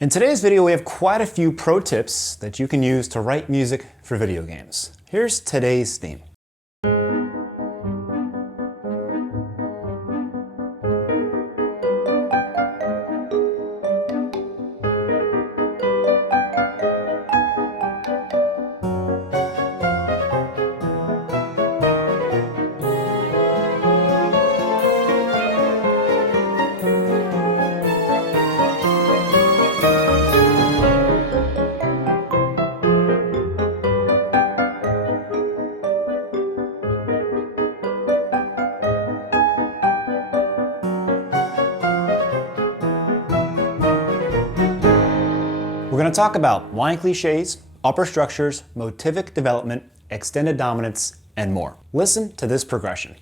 In today's video, we have quite a few pro tips that you can use to write music for video games. Here's today's theme. We're going to talk about line cliches, upper structures, motivic development, extended dominance, and more. Listen to this progression.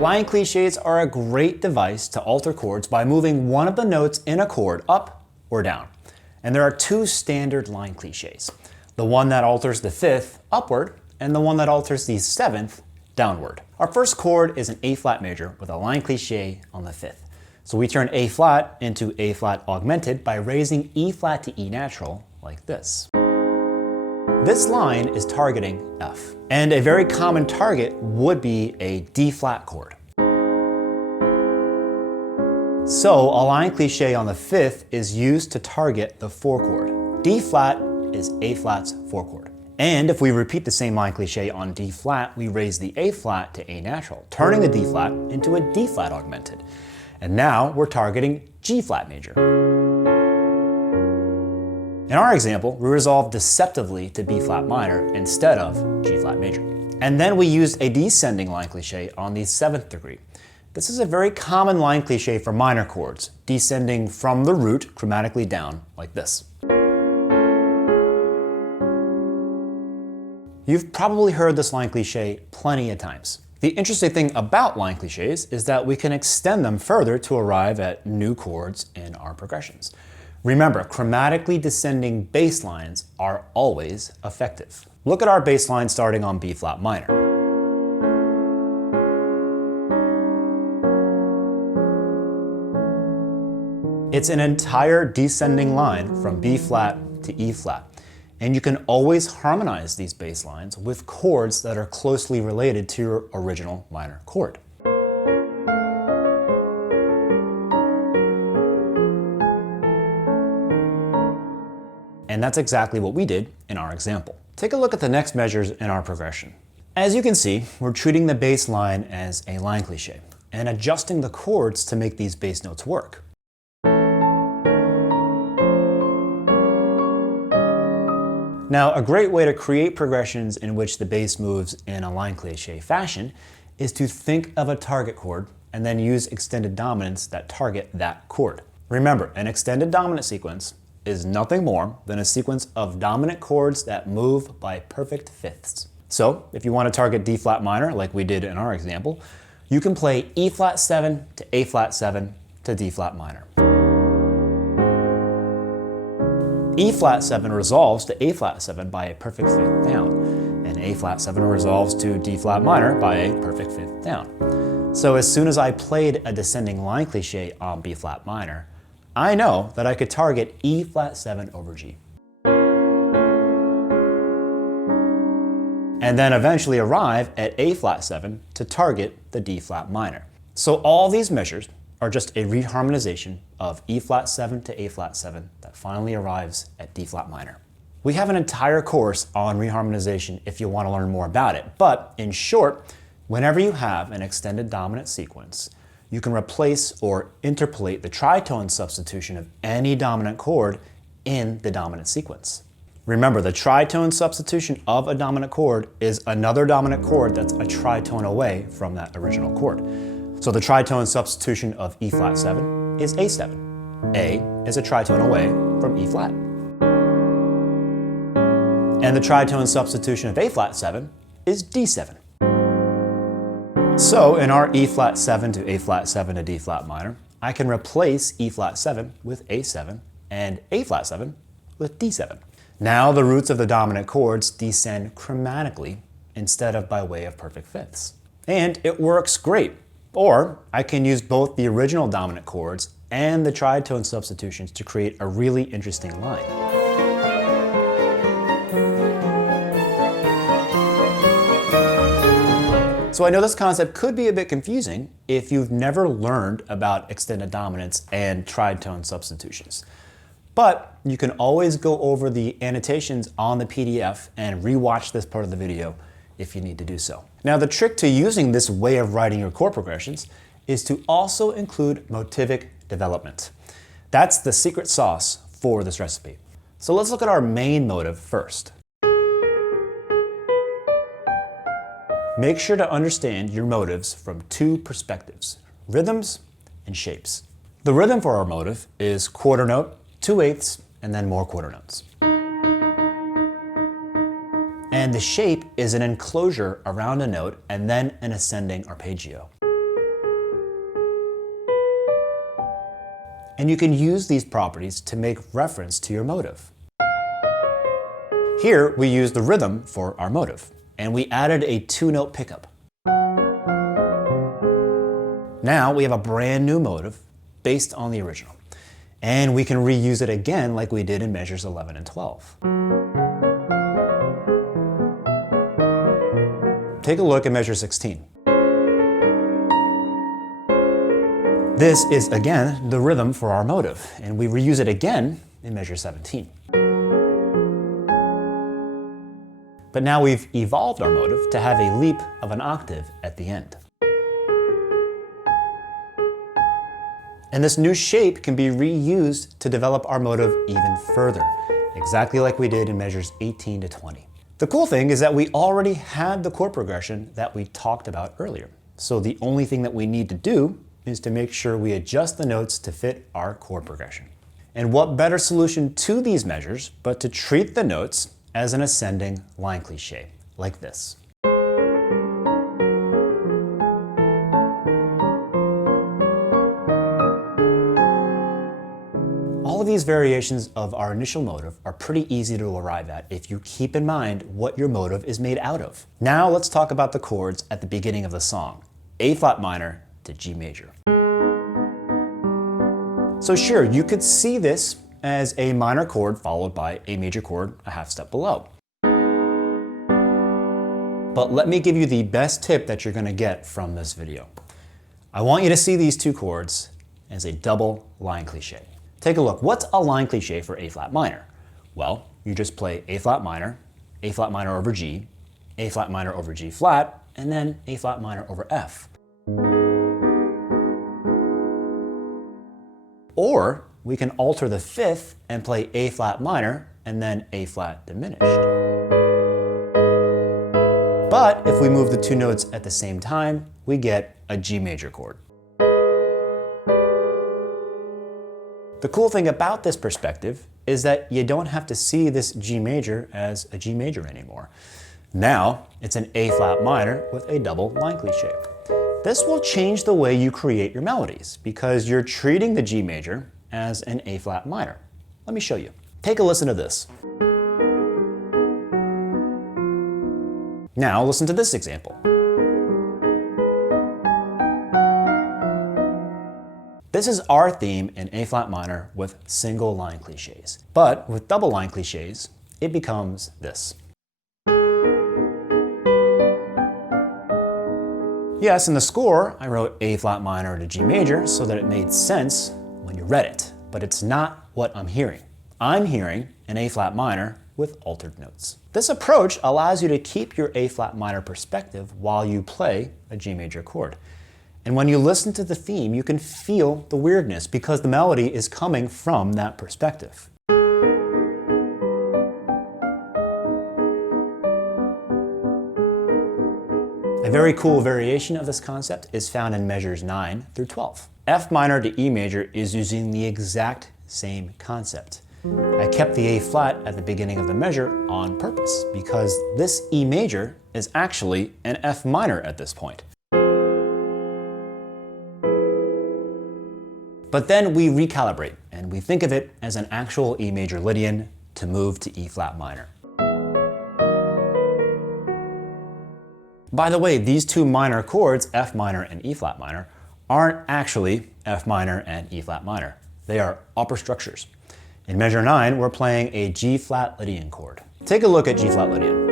Line cliches are a great device to alter chords by moving one of the notes in a chord up or down. And there are two standard line cliches. The one that alters the fifth upward, and the one that alters the seventh downward. Our first chord is an A flat major with a line cliche on the fifth. So we turn A flat into A flat augmented by raising E flat to E natural like this. This line is targeting F, and a very common target would be a D flat chord. So a line cliche on the fifth is used to target the four chord. D flat is A flat's four chord. And if we repeat the same line cliche on D flat, we raise the A flat to A natural, turning the D flat into a D flat augmented. And now we're targeting G flat major. In our example, we resolve deceptively to B flat minor instead of G flat major. And then we used a descending line cliche on the seventh degree. This is a very common line cliche for minor chords, descending from the root chromatically down like this. You've probably heard this line cliche plenty of times. The interesting thing about line cliches is that we can extend them further to arrive at new chords in our progressions. Remember, chromatically descending bass lines are always effective. Look at our bass line starting on B flat minor. It's an entire descending line from B flat to E flat. And you can always harmonize these bass lines with chords that are closely related to your original minor chord. And that's exactly what we did in our example. Take a look at the next measures in our progression. As you can see, we're treating the bass line as a line cliche and adjusting the chords to make these bass notes work. Now, a great way to create progressions in which the bass moves in a line cliche fashion is to think of a target chord and then use extended dominants that target that chord. Remember, an extended dominant sequence is nothing more than a sequence of dominant chords that move by perfect fifths. So, if you want to target D flat minor, like we did in our example, you can play E flat 7 to A flat 7 to D flat minor. E flat 7 resolves to A flat 7 by a perfect fifth down, and A flat 7 resolves to D flat minor by a perfect fifth down. So as soon as I played a descending line cliche on B flat minor, I know that I could target E flat 7 over G. And then eventually arrive at A flat 7 to target the D flat minor. So all these measures are just a reharmonization of E flat 7 to A flat 7 that finally arrives at D flat minor. We have an entire course on reharmonization if you want to learn more about it, but in short, whenever you have an extended dominant sequence, you can replace or interpolate the tritone substitution of any dominant chord in the dominant sequence. Remember, the tritone substitution of a dominant chord is another dominant chord that's a tritone away from that original chord. So the tritone substitution of E flat 7 is A7. A is a tritone away from E flat. And the tritone substitution of A flat 7 is D7. So in our E flat 7 to A flat 7 to D flat minor, I can replace E flat 7 with A7 and A flat 7 with D7. Now the roots of the dominant chords descend chromatically instead of by way of perfect fifths. And it works great. Or I can use both the original dominant chords and the tritone substitutions to create a really interesting line. So I know this concept could be a bit confusing if you've never learned about extended dominants and tritone substitutions. But you can always go over the annotations on the PDF and rewatch this part of the video if you need to do so. Now, the trick to using this way of writing your chord progressions is to also include motivic development. That's the secret sauce for this recipe. So let's look at our main motive first. Make sure to understand your motives from two perspectives, rhythms and shapes. The rhythm for our motive is quarter note, 2/8, and then more quarter notes. And the shape is an enclosure around a note and then an ascending arpeggio. And you can use these properties to make reference to your motive. Here we use the rhythm for our motive, and we added a 2-note pickup. Now we have a brand new motive based on the original, and we can reuse it again like we did in measures 11 and 12. Take a look at measure 16. This is again the rhythm for our motive, and we reuse it again in measure 17. But now we've evolved our motive to have a leap of an octave at the end. And this new shape can be reused to develop our motive even further, exactly like we did in measures 18 to 20. The cool thing is that we already had the chord progression that we talked about earlier. So the only thing that we need to do is to make sure we adjust the notes to fit our chord progression. And what better solution to these measures but to treat the notes as an ascending line cliche, like this. All of these variations of our initial motive are pretty easy to arrive at if you keep in mind what your motive is made out of. Now let's talk about the chords at the beginning of the song, A flat minor to G major. So sure, you could see this as a minor chord followed by a major chord a half step below. But let me give you the best tip that you're going to get from this video. I want you to see these two chords as a double line cliche. Take a look. What's a line cliche for A flat minor? Well, you just play A flat minor over G, A flat minor over G flat, and then A flat minor over F. Or we can alter the fifth and play A flat minor and then A flat diminished. But if we move the two notes at the same time, we get a G major chord. The cool thing about this perspective is that you don't have to see this G major as a G major anymore. Now it's an A flat minor with a double line cliche. This will change the way you create your melodies because you're treating the G major as an A flat minor. Let me show you. Take a listen to this. Now listen to this example. This is our theme in A flat minor with single line cliches. But with double line cliches, it becomes this. Yes, in the score, I wrote A flat minor to G major so that it made sense when you read it, but it's not what I'm hearing. I'm hearing an A flat minor with altered notes. This approach allows you to keep your A flat minor perspective while you play a G major chord. And when you listen to the theme, you can feel the weirdness because the melody is coming from that perspective. A very cool variation of this concept is found in measures 9 through 12. F minor to E major is using the exact same concept. I kept the A flat at the beginning of the measure on purpose because this E major is actually an F minor at this point. But then we recalibrate and we think of it as an actual E major Lydian to move to E flat minor. By the way, these two minor chords, F minor and E flat minor, aren't actually F minor and E flat minor. They are upper structures. In measure 9, we're playing a G flat Lydian chord. Take a look at G flat Lydian.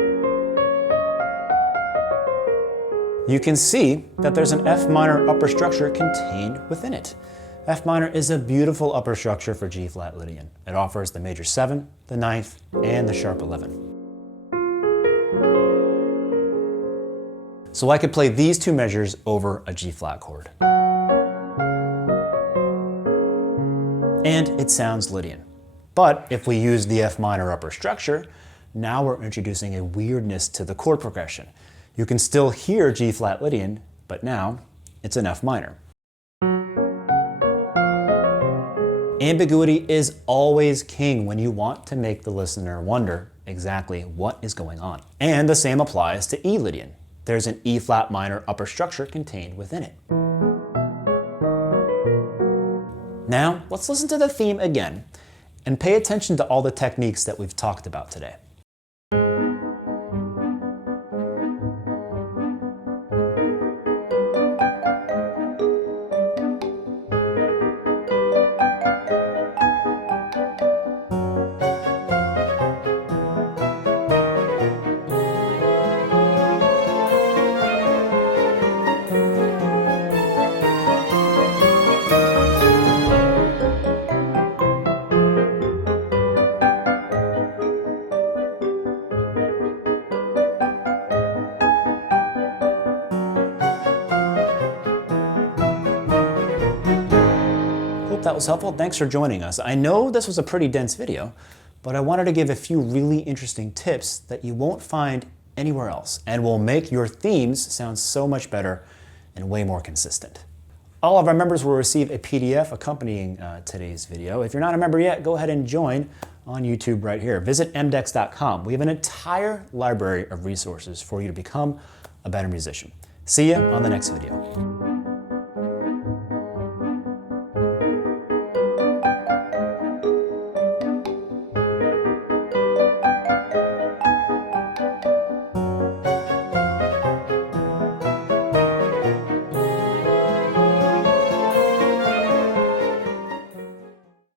You can see that there's an F minor upper structure contained within it. F minor is a beautiful upper structure for G flat Lydian. It offers the major 7, the 9th, and the sharp 11. So I could play these two measures over a G flat chord. And it sounds Lydian. But if we use the F minor upper structure, now we're introducing a weirdness to the chord progression. You can still hear G flat Lydian, but now it's an F minor. Ambiguity is always king when you want to make the listener wonder exactly what is going on. And the same applies to E Lydian. There's an E flat minor upper structure contained within it. Now, let's listen to the theme again and pay attention to all the techniques that we've talked about today. That was helpful. Thanks for joining us. I know this was a pretty dense video, but I wanted to give a few really interesting tips that you won't find anywhere else and will make your themes sound so much better and way more consistent. All of our members will receive a PDF accompanying today's video. If you're not a member yet, go ahead and join on YouTube right here. Visit mDecks.com. We have an entire library of resources for you to become a better musician. See you on the next video.